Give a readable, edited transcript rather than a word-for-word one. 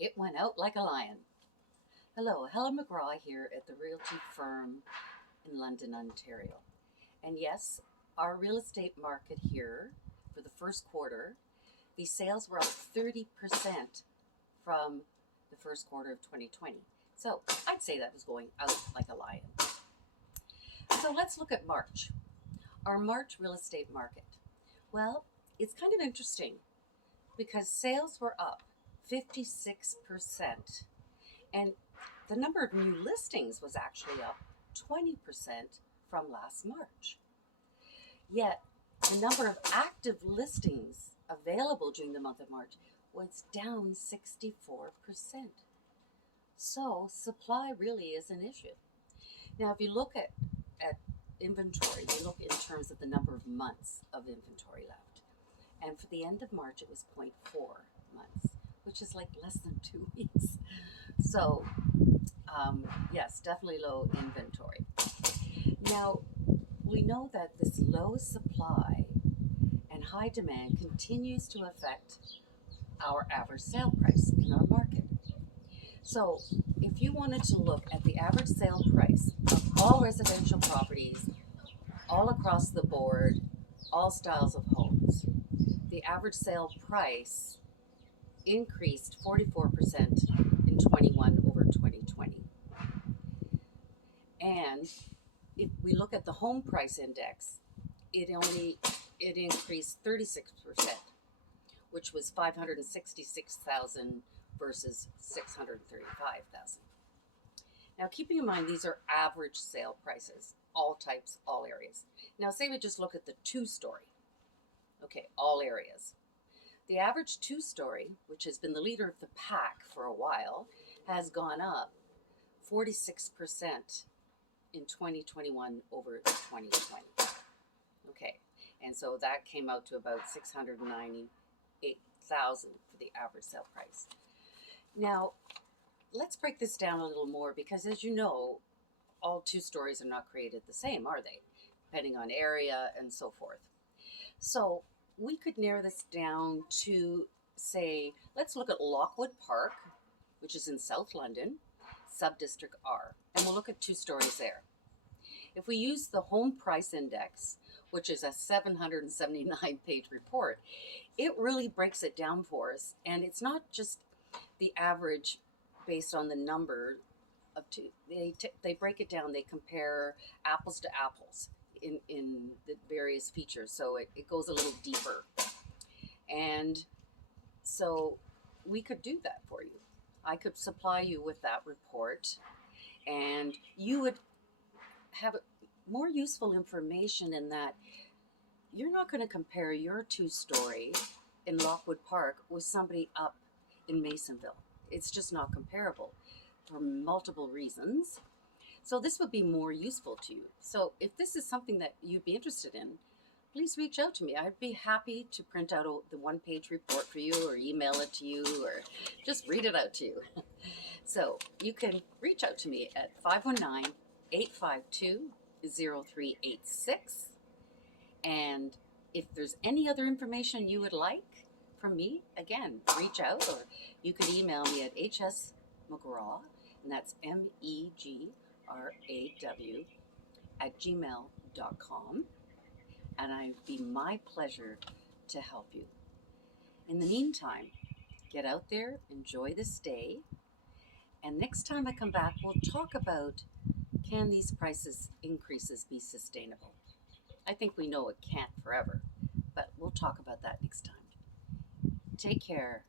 It went out like a lion. Hello, Helen McGraw here at the Realty Firm in London, Ontario. And yes, our real estate market here for the first quarter, the sales were up 30% from the first quarter of 2020. So I'd say that was going out like a lion. So let's look at March, our March real estate market. Well, it's kind of interesting because sales were up 56%. And the number of new listings was actually up 20% from last March. Yet, the number of active listings available during the month of March was down 64%. So, supply really is an issue. Now, if you look at inventory, you look in terms of the number of months of inventory left. And for the end of March, it was zero point 0.4 months, which is like less than 2 weeks. So, yes, definitely low inventory. Now, we know that this low supply and high demand continues to affect our average sale price in our market. So, if you wanted to look at the average sale price of all residential properties, all across the board, all styles of homes, the average sale price increased 44% in 21 over 2020. And if we look at the home price index, it increased 36%, which was 566,000 versus 635,000. Now, keeping in mind these are average sale prices, all types, all areas. Now, say we just look at the two-story. Okay, all areas. The average two-story, which has been the leader of the pack for a while, has gone up 46% in 2021 over 2020. Okay, and so that came out to about 698,000 for the average sale price. Now, let's break this down a little more because, as you know, all two stories are not created the same, are they? Depending on area and so forth. So we could narrow this down to, say, let's look at Lockwood Park, which is in South London, Subdistrict R, and we'll look at two stories there. If we use the Home Price Index, which is a 779-page report, it really breaks it down for us, and it's not just the average based on the number of two. They break it down. They compare apples to apples in the various features, so it goes a little deeper. And so we could do that for you. I could supply you with that report, and you would have more useful information in that you're not going to compare your two-story in Lockwood Park with somebody up in Masonville. It's just not comparable for multiple reasons. So this would be more useful to you. So if this is something that you'd be interested in, please reach out to me. I'd be happy to print out the one-page report for you or email it to you or just read it out to you. So you can reach out to me at 519-852-0386. And if there's any other information you would like from me, again, reach out, or you could email me at hsmcgraw, and that's MEGRAW @gmail.com, and it'd be my pleasure to help you. In the meantime, get out there, enjoy this day, and next time I come back, we'll talk about, can these prices increases be sustainable? I think we know it can't forever, but we'll talk about that next time. Take care.